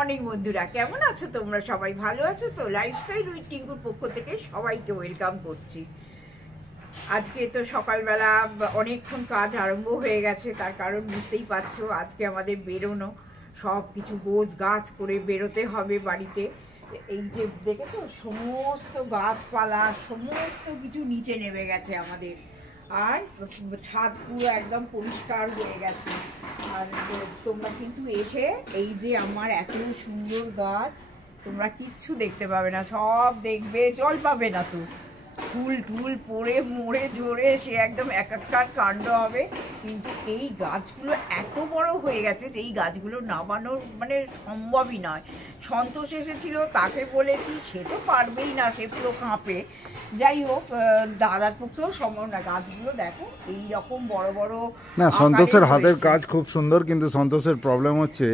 Morning বন্ধুরা, কেমন আছো তোমরা? সবাই ভালো আছো তো? লাইফস্টাইল উইথ টিঙ্কুর পক্ষ থেকে সবাইকে ওয়েলকাম করছি। আজকে তো সকালবেলা অনেকক্ষণ কাজ আরম্ভ হয়ে গেছে, তার কারণ বুঝতেই পারছো, আজকে আমাদের বেরোনো, সব কিছু গোছ গাছ করে বেরোতে হবে বাড়িতে। এই যে দেখেছো, সমস্ত গাছপালা সমস্ত কিছু নিচে নেমে গেছে আমাদের, আর ছাদ পুরো একদম পরিষ্কার হয়ে গেছে। আর তোমরা কিন্তু এসে এই যে আমার এত সুন্দর গাছ, তোমরা কিচ্ছু দেখতে পাবে না, সব দেখবে, জল পাবে না তো, ফুল টুল পড়ে মরে ঝরে সে একদম একাকার কাণ্ড হবে। কিন্তু এই গাছগুলো এত বড় হয়ে গেছে যে এই গাছগুলো নামানোর মানে সম্ভবই নয়। সন্তোষ এসেছিল, তাকে বলেছি, সে তো পারবেই না, সে পুরো কাঁপে। যাই হোক, দাদার পক্ষেও সম্ভব না। গাছগুলো দেখো এই রকম বড় বড় না, সন্তোষের হাতের কাজ খুব সুন্দর, কিন্তু সন্তোষের প্রবলেম হচ্ছে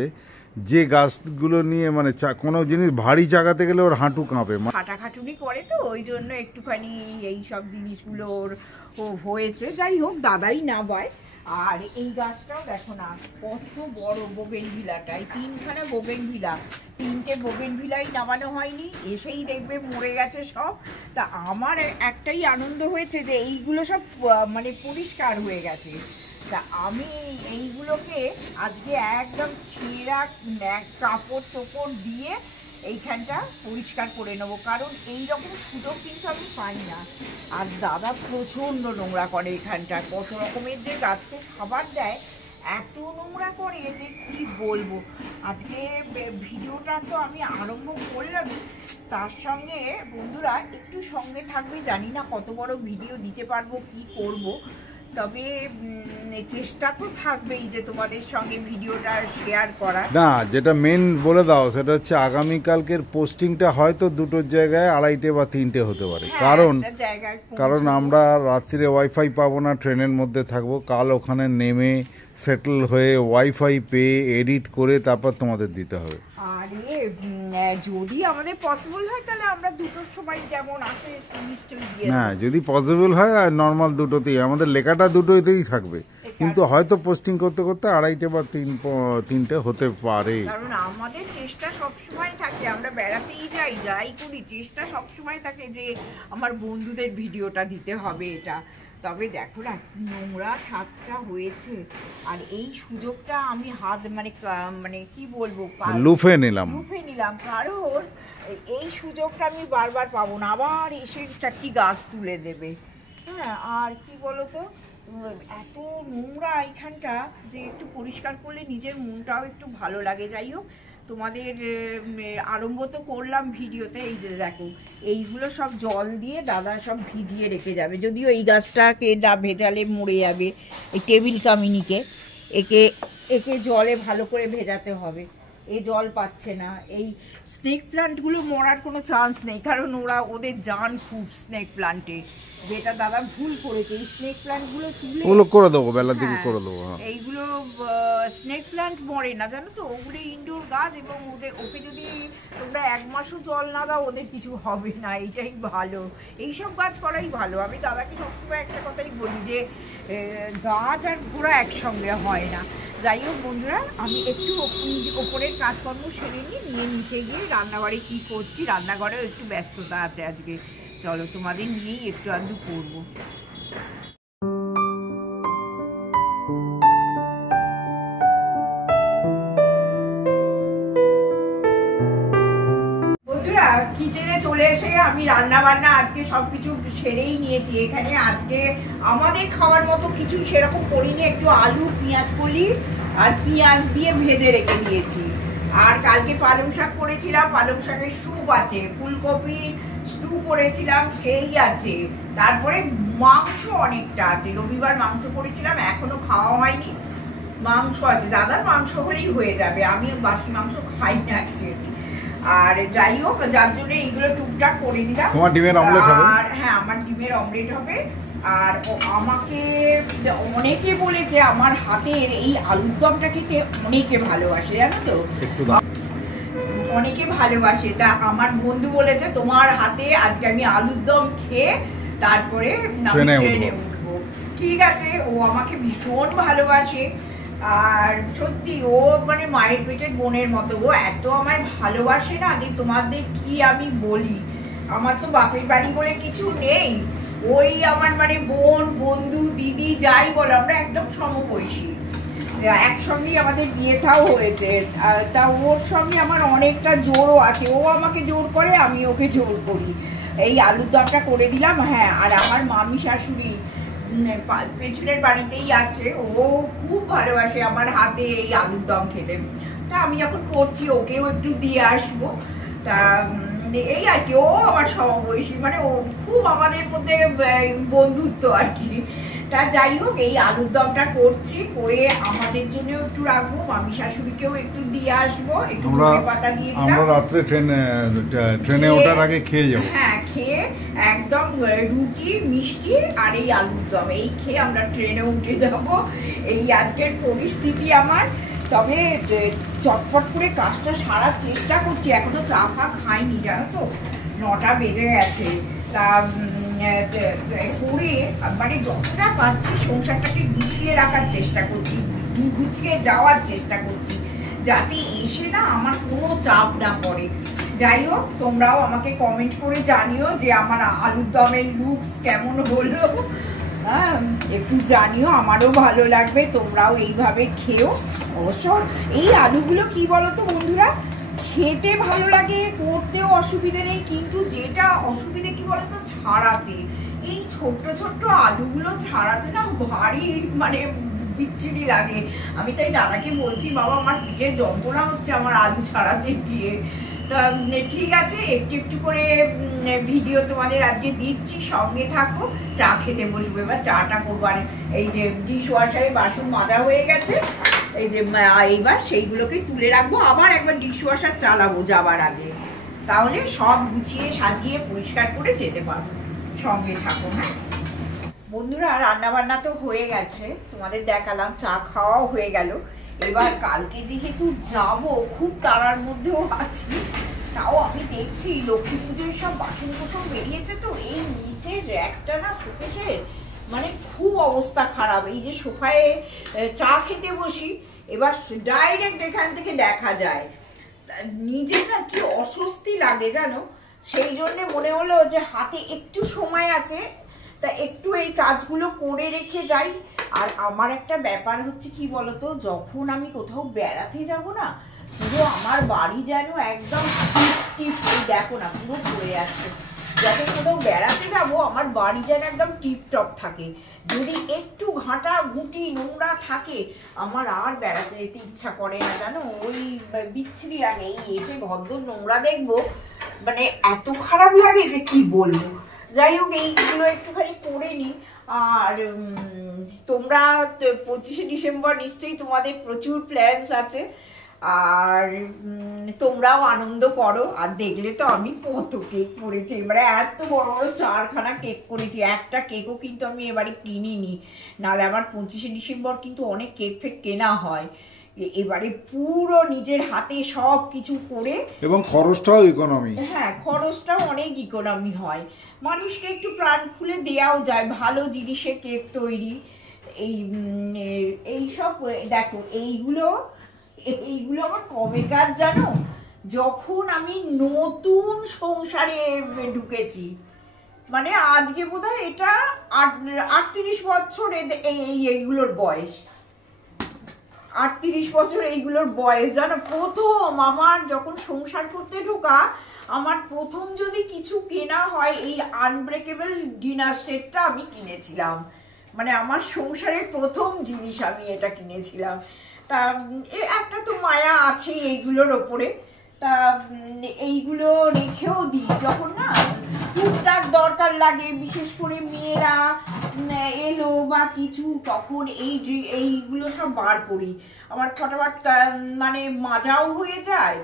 যে গাছগুলো নিয়ে মানে কোনো জিনিস ভারী চাগাতে গেলে ওর হাঁটু কাঁপে, খাটাখাটুনি করে, তো ওই জন্য একটুখানি এই সব জিনিসগুলো ওর হয়েছে। যাই হোক, দাদাই নামায়। আর এই গাছটাও দেখো না কত বড়, বোগেনভিলাটা, এই তিনখানা বোগেনভিলা, তিনটে বোগেনভিলাই নামানো হয়নি, এসেই দেখবে মরে গেছে সব। তা আমার একটাই আনন্দ হয়েছে যে এইগুলো সব মানে পরিষ্কার হয়ে গেছে। তা আমি এইগুলোকে আজকে একদম ছেঁড়া কাপড় চোপড় দিয়ে এইখানটা পরিষ্কার করে নেবো, কারণ এই রকম সুযোগ কিন্তু আমি পাই না। আর দাদা প্রচণ্ড নোংরা করে এখানটা, কত রকমের যে গাছকে খাবার দেয়, এত নোংরা করে যে কি বলবো। আজকে ভিডিওটা তো আমি আরম্ভ করলামই, তার সঙ্গে বন্ধুরা একটু সঙ্গে থাকবে। জানি না কত বড় ভিডিও দিতে পারবো, কি করব, তবে চেষ্টা তো থাকবেই যে তোমাদের সঙ্গে ভিডিওটা শেয়ার করার। না, যেটা মেন বলে দাও সেটা হচ্ছে আগামীকালকের পোস্টিংটা হয়তো দুটোর জায়গায় 2:30 বা 3টে হতে পারে, কারণ আমরা রাত্রিরে ওয়াইফাই পাবো না, ট্রেনের মধ্যে থাকবো। কাল ওখানে নেমে সেটেল হয়ে ওয়াইফাই পেয়ে এডিট করে তারপর তোমাদের দিতে হবে। আর যদি আমাদের পসিবল হয় তাহলে আমরা দুটোর সময় যেমন আসে নিশ্চয়ই দিয়ে দেব। হ্যাঁ, যদি পসিবল হয়, আর নর্মাল দুটোতেই, আমাদের লেখাটা দুটোতেই থাকবে, কিন্তু হয়তো পোস্টিং করতে করতে 2:30 বা 3টে হতে পারে। কারণ আমাদের চেষ্টা সবসময় থাকে, আমরা বেড়াতেই যাই করি, চেষ্টা সবসময় থাকে যে আমার বন্ধুদের ভিডিওটা দিতে হবে এটা। তবে দেখো না নোংরা ছাদটা হয়েছে, আর এই সুযোগটা আমি হাত মানে কি বলবো, লুফে নিলাম, কারণ এই সুযোগটা আমি বারবার পাবো না, আবার এসে 4টি গাছ তুলে দেবে। হ্যাঁ, আর কি বলতো, এত নোংরা এইখানটা যে একটু পরিষ্কার করলে নিজের মনটাও একটু ভালো লাগে। যাই হোক, তোমাদের আরম্ভ তো করলাম ভিডিওতে। এই যে দেখো, এইগুলো সব জল দিয়ে দাদা সব ভিজিয়ে রেখে যাবে, যদিও এই গাছটাকে না ভেজালে মরে যাবে। এই টেবিল কামিনীকে একে জলে ভালো করে ভেজাতে হবে, এ জল পাচ্ছে না। এই স্নেক প্লান্টগুলো মরার কোনো চান্স নেই, কারণ ওদের জান খুব স্নেক প্লান্টে, যেটা দাদা ভুল করেছে। এই স্নেক প্লান্টগুলো তুলে ওগুলো করে দেবো, বেলার দিকে করে দেবো। এইগুলো স্নেক প্লান্ট মরে না, জানো তো, ওগুলো ইনডোর গাছ, এবং ওকে যদি তোমরা 1 মাসও জল না দাও ওদের কিছু হবে না, এইটাই ভালো, এইসব গাছ করাই ভালো। আমি দাদাকে সবসময় একটা কথাই বলি যে গাছ আর ঘোড়া একসঙ্গে হয় না। যাই হোক বন্ধুরা, আমি একটু ওপরের কাজকর্ম সেরে নিয়ে নিচে গিয়ে রান্নাঘরে কি করছি, রান্নাঘরেও একটু ব্যস্ততা আছে আজকে, চলো তোমাদের নিয়েই একটু আধটু করবো। বন্ধুরা, কিচেনে চলে এসে আমি রান্না বান্না আজকে সবকিছু সেরেই নিয়েছি। এখানে আজকে আমাদের খাওয়ার মতো কিছু সেরকম করিনি, একটু আলু পেঁয়াজ কলি আর পেঁয়াজ দিয়ে ভেজে রেখে দিয়েছি। আর কালকে পালং শাক করেছিলাম, পালং শাকের স্যুপ আছে, ফুলকপি স্টু করেছিলাম সেই আছে, তারপরে মাংস অনেকটা আছে, রবিবার মাংস করেছিলাম, এখনো খাওয়া হয়নি, মাংস আছে। দাদার মাংস হলেই হয়ে যাবে, আমি বাসি মাংস খাই না অ্যাকচুয়ালি। আর যাই হোক, যার জন্য এইগুলো টুকটাক করে দিলাম। তোমার ডিমের অমলেট হবে? আর হ্যাঁ, আমার ডিমের অমলেট হবে। আর আমাকে অনেকে বলেছে আমার হাতের এই আলুর দমটা খেতে অনেকে ভালোবাসে, জানো তো, অনেকে ভালোবাসে। তা আমার বন্ধু বলেছে তোমার হাতে আজকে আমি আলুর দম খেয়ে তারপরে ট্রেনে উঠবো। ঠিক আছে, ও আমাকে ভীষণ ভালোবাসে, আর সত্যি ও মানে মায়ের পেটের বোনের মতো, ও এত আমায় ভালোবাসে না যে তোমাদের কি আমি বলি। আমার তো বাপের বাড়ি বলে কিছু নেই, ওই আমার মানে বোন, বন্ধু, দিদি যাই বলো, আমরা একদম সমবয়সী, একসঙ্গেই আমাদের বিয়ে থাও হয়েছে। তা ওর সঙ্গে আমার অনেকটা জোরও আছে, ও আমাকে জোর করে, আমি ওকে জোর করি। এই আলুর দমটা করে দিলাম। হ্যাঁ, আর আমার মামি শাশুড়ি পেছনের বাড়িতেই আছে, ও খুব ভালোবাসে আমার হাতে এই আলুর দম খেতে। তা আমি যখন করছি ওকেও একটু দিয়ে আসবো। তা এই আর কি, ও আমার সমবয়সী, মানে ও খুব আমাদের মধ্যে বন্ধুত্ব আর কি। তা যাই হোক, এই আলুর দমটা করছি, করে আমাদের জন্য একটু রাখবো, মামি শাশুড়িকেও একটু দিয়ে আসবো, একটু পাতা দিয়ে দিলাম। আমরা রাত্রে ট্রেনে ওঠার আগে খেয়ে যাবো। হ্যাঁ, খেয়ে একদম রুটি, মিষ্টি আর এই আলুর দম এই খেয়ে আমরা ট্রেনে উঠে যাবো। এই আজকের পরিস্থিতি আমার। তবে চটপট করে কাজটা সারার চেষ্টা করছি, এখনো চা ফা খাইনি জানো তো, 9টা বেজে গেছে। তা করে মানে যতটা পারছি সংসারটাকে গুছিয়ে রাখার চেষ্টা করছি, গুছিয়ে যাওয়ার চেষ্টা করছি, যাতে এসে না আমার কোনো চাপ না পড়ে। যাই হোক, তোমরাও আমাকে কমেন্ট করে জানিও যে আমার আলুর দমের লুকস কেমন হলো। হ্যাঁ, একটু জানিও, আমারও ভালো লাগবে, তোমরাও এইভাবে খেও। অবশ্য এই আলুগুলো কি বলতো বন্ধুরা, খেতে ভালো লাগে, করতেও অসুবিধে নেই, কিন্তু যেটা অসুবিধে কি বলতো ছাড়াতে, এই ছোট্ট ছোট্ট আলুগুলো ছাড়াতে না ভারী মানে বিচ্ছিরি লাগে। আমি তাই দাদাকে বলছি, বাবা আমার পিঠের যন্ত্রণা হচ্ছে আমার আলু ছাড়াতে গিয়ে। তা ঠিক আছে, একটু একটু করে ভিডিও তোমাদের আজকে দিচ্ছি, সঙ্গে থাকো। চা খেতে বসবো, এবার চাটা করবো। আর এই যে ডিশ ওয়াশারে বাসন মাজা হয়ে গেছে, এই যে এইবার সেইগুলোকে তুলে রাখবো, আবার একবার ডিশ ওয়াশার চালাবো যাবার আগে, তাহলে সব গুছিয়ে সাজিয়ে পরিষ্কার করে যেতে পারবো। সঙ্গে থাকো। হ্যাঁ বন্ধুরা, রান্না বান্না তো হয়ে গেছে, তোমাদের দেখালাম, চা খাওয়াও হয়ে গেল। এবার কালকে যেহেতু যাব, খুব তাড়ার মধ্যেও আছি, তাও আমি দেখছি লক্ষ্মী পুজোর সব বাসন কোসন বেরিয়েছে তো, এই নিচের র্যাকটা না শোকেসের মানে খুব অবস্থা খারাপ। এই যে সোফায় চা খেতে বসি, এবার ডাইরেক্ট এখান থেকে দেখা যায়, নিজের না কি অস্বস্তি লাগে জানো। সেই জন্য মনে হলো যে হাতে একটু সময় আছে, তা একটু এই কাজগুলো করে রেখে যাই। আর আমার একটা ব্যাপার হচ্ছে কি বলতো, যখন আমি কোথাও বেড়াতে যাব না, পুরো আমার বাড়ি যেন একদম টিপ টিপ, দেখো না পুরো পড়ে আসছে। যখন কোথাও বেড়াতে যাব আমার বাড়ি যেন একদম টিপটপ থাকে। যদি একটু ঘাঁটা ঘুঁটি নোংরা থাকে আমার আর বেড়াতে যেতে ইচ্ছা করে না জানো, ওই বিচ্ছিরি লাগে। এই এসে ভদ্র নোংরা দেখবো, মানে এত খারাপ লাগে যে কি বলবো। যাই হোক, এইগুলো একটুখানি করে নিই। আর তোমরা 25শে ডিসেম্বর নিশ্চয়ই তোমাদের প্রচুর প্ল্যানস আছে, আর তোমরাও আনন্দ করো। আর দেখলে তো আমি কত কেক করেছি, এবারে এত বড় বড় 4খানা কেক করেছি, একটা কেকও কিন্তু আমি এবারে কিনিনি, নাহলে আমার 25শে ডিসেম্বর কিন্তু অনেক কেক ফেক কেনা হয়। এবারে পুরো নিজের হাতে সব কিছু করে, এবং খরচটাও ইকোনমি। হ্যাঁ, খরচটাও অনেক ইকোনমি হয়, মানুষকে একটু প্রাণ খুলে দেওয়াও যায়, ভালো জিনিসে কেক তৈরি। এই সব দেখো, এইগুলো আমার কবেকার জানো, যখন আমি নতুন সংসারে ঢুকেছি, মানে আজকে বোধহয় এটা 38 বছর এইগুলোর বয়স, 38 বছর এইগুলোর বয়স জানো। প্রথম আমার যখন সংসার করতে ঢোকা, আমার প্রথম যদি কিছু কেনা হয় এই আনব্রেকেবল ডিনার সেটটা আমি কিনেছিলাম, মানে আমার সংসারের প্রথম জিনিস আমি এটা কিনেছিলাম। তা একটা তো মায়া আছে এইগুলোর ওপরে, তা এইগুলো রেখেও দিই যখন না টুকটাক দরকার লাগে, বিশেষ করে মেয়েরা এলো বা কিছু, তখন এইগুলো সব বার করি। আমার ফটাফট মানে মাজাও হয়ে যায়,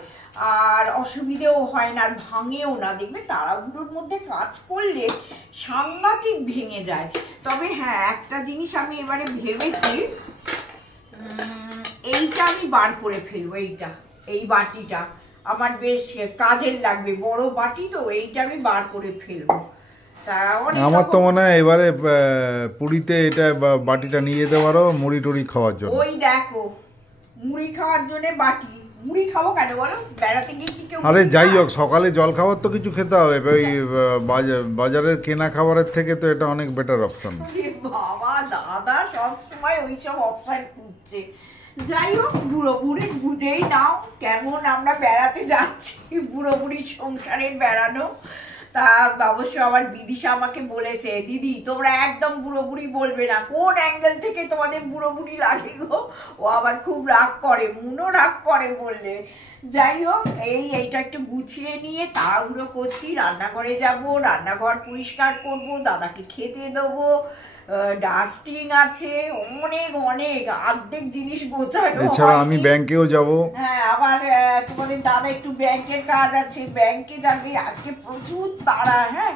আর অসুবিধেও হয় না, আর ভাঙেও না। দেখবে তাড়াহুড়োর মধ্যে কাজ করলে সাংঘাতিক ভেঙে যায়। তবে হ্যাঁ, একটা জিনিস আমি এবারে ভেবেছি, এইটা আমি বার করে ফেলবো। এই বাটিটা আমার বেশ কাজের লাগবে, বড় বাটি তো, এইটা আমি বার করে ফেলবো। তা অনেক আমার তো মনে হয় এবারে পুরীতে এটা বাটিটা নিয়ে যেতে পারো মুড়ি টুড়ি খাওয়ার জন্য। ওই দেখো মুড়ি খাওয়ার জন্য বাটি, মুড়ি খাবো কেন বলো, বেড়াতে গিয়ে কি কেউ? আরে যাই হোক, সকালে জল খাবার তো কিছু খেতে হবে, ওই বাজারের কেনা খাবারের থেকে তো এটা অনেক বেটার অপশন। বাবা দাদা সব সময় ওইসব অপশন খুঁজছে। যাই হোক, বুড়ো বুড়ি বুঝেই নাও কেমন আমরা বেড়াতে যাচ্ছি, বুড়ো বুড়ির সংসারের বেড়ানো। তা অবশ্য আমার বিদিশা আমাকে বলেছে, দিদি তোমরা একদম বুড়ো বুড়ি বলবে না, কোন অ্যাঙ্গেল থেকে তোমাদের বুড়ো বুড়ি লাগে গো। ও আবার খুব রাগ করে, মুনো রাগ করে বললে। যাই হোক, এইটা একটু গুছিয়ে নিয়ে তাড়াহুড়ো করছি, রান্নাঘরে যাব, রান্নাঘর পরিষ্কার করব, দাদাকে খেতে দেবো, ডাস্টিং আছে, অনেক অনেক অর্ধেক জিনিস গোছানো। এছাড়া আমি ব্যাংকেও যাব। হ্যাঁ, আবার তোমাদের দাদা একটু ব্যাংকের কাজ আছে, ব্যাংকে যাবে। আজকে প্রচুর তাড়া। হ্যাঁ,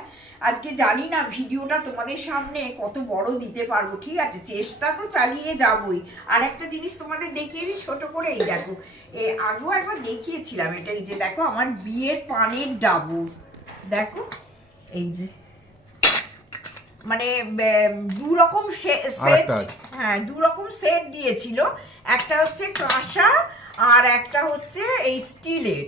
আজকে জানি না ভিডিওটা তোমাদের সামনে কত বড় দিতে পারবো, ঠিক আছে, চেষ্টা তো চালিয়ে যাবই। আর একটা জিনিস তোমাদের দেখিয়ে দিই ছোট করে, এই দেখো, আগেও একবার দেখিয়েছিলাম, এটাই যে দেখো আমার বিয়ের পানের ডাবু, দেখো এই যে, মানে দু রকম সেট, হ্যাঁ দু রকম সেট দিয়েছিল, একটা হচ্ছে কাঁসা আর একটা হচ্ছে এই স্টিলের।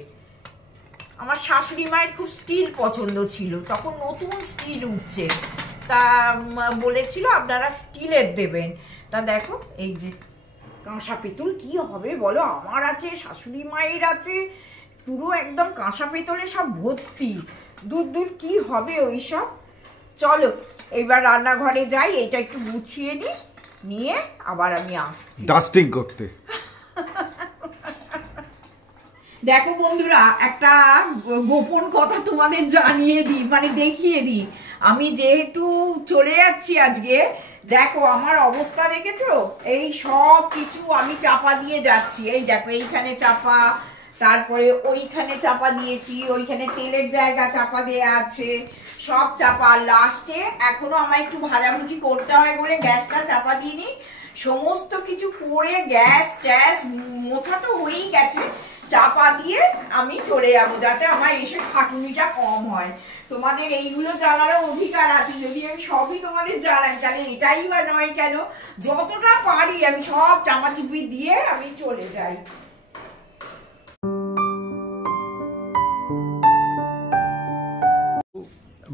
আমার শাশুড়ি মায়ের খুব স্টিল পছন্দ ছিল, তখন নতুন স্টিল উঠছে, তা বলেছিল আপনারা স্টিলের দেবেন। তা দেখো এই যে কাঁসা পেতল কি হবে বলো, আমার আছে, শাশুড়ি মায়ের আছে, পুরো একদম কাঁসা পেতলে সব ভর্তি, দূর দূর কি হবে ওই সব। চলো এবার রান্নাঘরে যাই, এটা একটু গুছিয়ে নিয়ে আবার আমি আসছি ডাস্টিং করতে। দেখো বন্ধুরা, একটা গোপন কথা তোমাদের জানিয়ে দিই, মানে দেখিয়ে দিই। আমি যেহেতু চলে যাচ্ছি আজকে, দেখো আমার অবস্থা দেখেছো, এই সব কিছু আমি চাপা দিয়ে যাচ্ছি। এই দেখো এইখানে চাপা, তারপরে ওইখানে চাপা দিয়েছি, ওইখানে তেলের জায়গা চাপা দেয়া আছে, সব চাপা। লাস্টে এখনো আমার একটু ভাজাভুজি করতে হয় বলে গ্যাসটা চাপা দিইনি। সমস্ত কিছু করে গ্যাস ট্যাস মোছা তো হয়েই গেছে, চাপা দিয়ে আমি চলে যাবো, যাতে আমার এসে খাটুনিটা কম হয়। তোমাদের এইগুলো জানারও অধিকার আছে, যদি আমি সবই তোমাদের জানাই তাহলে এটাই বা নয় কেন, যতটা পারি আমি সব চামাচুপি দিয়ে আমি চলে যাই।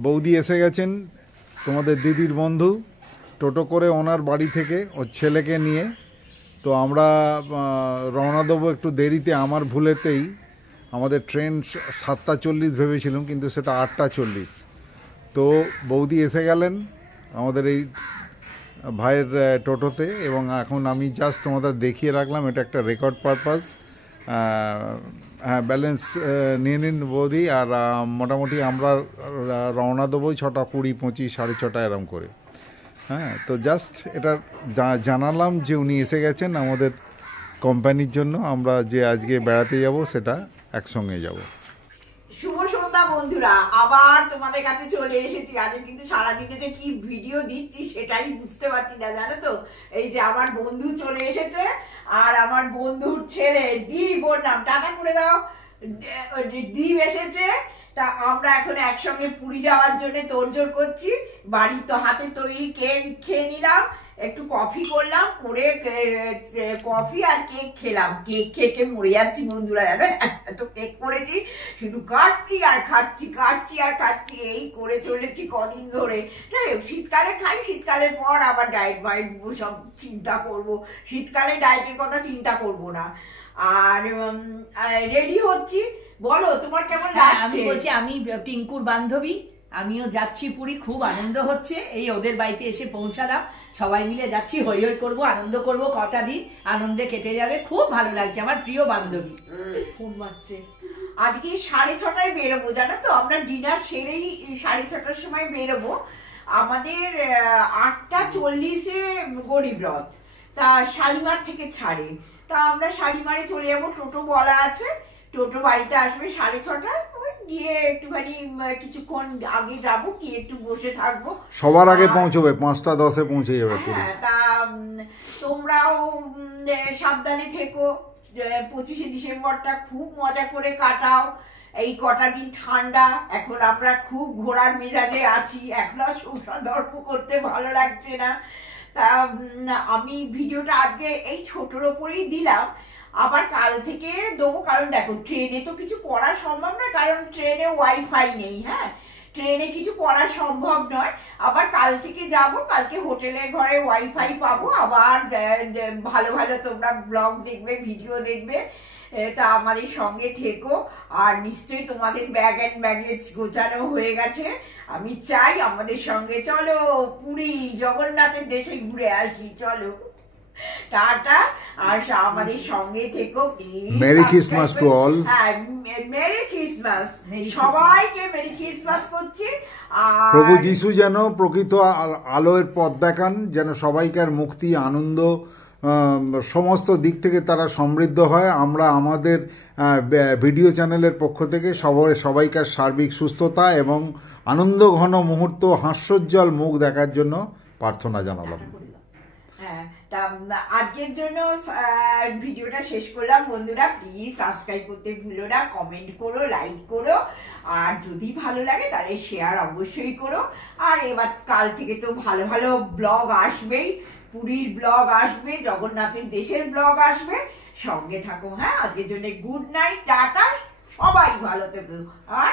বৌদি এসে গেছেন, তোমাদের দিদির বন্ধু, টোটো করে ওনার বাড়ি থেকে ওর ছেলেকে নিয়ে। তো আমরা রওনা দেবো একটু দেরিতে, আমার ভুলেতেই। আমাদের ট্রেন 7:40 ভেবেছিলাম, কিন্তু সেটা 8:40। তো বৌদি এসে গেলেন আমাদের এই ভাইয়ের টোটোতে, এবং এখন আমি জাস্ট তোমাদের দেখিয়ে রাখলাম, এটা একটা রেকর্ড পারপাস। হ্যাঁ, ব্যালেন্স নিয়ে নিন বৌদি। আর মোটামুটি আমরা রওনা দেবো 6:20, 25, 6:30 এরম করে। হ্যাঁ, তো জাস্ট এটা জানালাম যে উনি এসে গেছেন আমাদের কোম্পানির জন্য, আমরা যে আজকে বেড়াতে যাব সেটা একসঙ্গে যাব। শুভ সন্ধ্যা বন্ধুরা, আবার তোমাদের কাছে চলে এসেছি। আজকে কিন্তু সারাদিনে যে কি ভিডিও দিচ্ছি সেটাই বুঝতে পারছি না, জানো তো। এই যে আমার বন্ধু চলে এসেছে, আর আমার বন্ধুর ছেলে দীপ, ওর নাম, টাটা করে দাও, দীপ এসেছে। তা আমরা এখন একসঙ্গে পুরী যাওয়ার জন্য তোড়জোড় করছি। বাড়ি তো হাতে তৈরি কেক খেয়ে নিলাম, একটু কফি করলাম, করে কফি আর কেক খেলাম। কেক খেয়ে মরে যাচ্ছি বন্ধুরা, জানো, এত কেক করেছি, শুধু কাটছি আর খাচ্ছি, কাটছি আর খাচ্ছি, এই করে চলেছি কদিন ধরে। যাই হোক, শীতকালে খাই, শীতকালের পর আবার ডায়েট ফায়েট সব চিন্তা করব, শীতকালে ডায়েটের কথা চিন্তা করব না। আর রেডি হচ্ছি, বলো তোমার কেমন লাগছে? আমি বলছি, আমি টিঙ্কুর বান্ধবী, আমিও যাচ্ছি পুরী, খুব আনন্দ হচ্ছে। এই ওদের বাড়িতে এসে পৌঁছালাম, সবাই মিলে যাচ্ছি, হই হই করবো, আনন্দ করবো, কটা দিন আনন্দে কেটে যাবে, খুব ভালো লাগছে, আমার প্রিয় বান্ধবী। ফোন মারছে। আজকে 6:30 বেরোবো, জানো তো, আমরা ডিনার সেরেই 6:30 সময় বেরোবো। আমাদের 8:40 গরিব রথ, তা শালিমার থেকে ছাড়ে, তা আমরা শালিমারে চলে যাবো, টোটো বলা আছে, টোটো বাড়িতে আসবে 6:30। গিয়ে একটুখানি কিছুক্ষণ আগে যাবো, গিয়ে একটু বসে থাকবো। সবার আগে পৌঁছবে, 5:10 পৌঁছে যাবে। হ্যাঁ, তা তোমরাও সাবধানে থেকো, 25শে ডিসেম্বরটা খুব মজা করে কাটাও। এই কটা দিন ঠান্ডা, এখন আমরা খুব ঘোরার মেজাজে আছি, এখন আর সংসার ধর্ম করতে ভালো লাগছে না। তা আমি ভিডিওটা আজকে এই ছোটোর ওপরেই দিলাম, আবার কাল থেকে দেবো। কারণ দেখো ট্রেনে তো কিছু করা সম্ভব নয়, কারণ ট্রেনে ওয়াইফাই নেই। হ্যাঁ, ট্রেনে কিছু করা সম্ভব নয়। আবার কাল থেকে যাব, কালকে হোটেলের ঘরে ওয়াইফাই পাবো, আবার ভালো ভালো তোমরা ব্লগ দেখবে, ভিডিও দেখবে। তা আমাদের সঙ্গে থেকো। আর নিশ্চয়ই তোমাদের ব্যাগ অ্যান্ড ব্যাগেজ গোছানো হয়ে গেছে। আমি চাই আমাদের সঙ্গে চলো পুরী জগন্নাথের দেশে ঘুরে আসি, চলো টাটা। আর আমাদের সঙ্গে থেকো please. Merry Christmas to all. হ্যাঁ, মেরি ক্রিসমাস, সবাইকে মেরি ক্রিসমাস করছি। আর প্রভু যিশু যেন প্রকৃত আলোর পথ দেখান, যেন সবাইকার মুক্তি, আনন্দ, সমস্ত দিক থেকে তারা সমৃদ্ধ হয়। আমরা আমাদের ভিডিও চ্যানেলের পক্ষ থেকে সবাইকার সার্বিক সুস্থতা এবং আনন্দঘন মুহূর্ত, হাস্যোজ্জ্বল মুখ দেখার জন্য প্রার্থনা জানালাম। হ্যাঁ, তা আজকের জন্য ভিডিওটা শেষ করলাম। বন্ধুরা প্লিজ সাবস্ক্রাইব করতে ভুলো না, কমেন্ট করো, লাইক করো, আর যদি ভালো লাগে তাহলে শেয়ার অবশ্যই করো। আর এবার কাল থেকে তো ভালো ভালো ব্লগ আসবেই, পুরীর ব্লগ আসবে, জগন্নাথের দেশের ব্লগ আসবে, সঙ্গে থাকো। হ্যাঁ, আজকের জন্য গুড নাইট, টাটা, সবাই ভালো থেকো। আর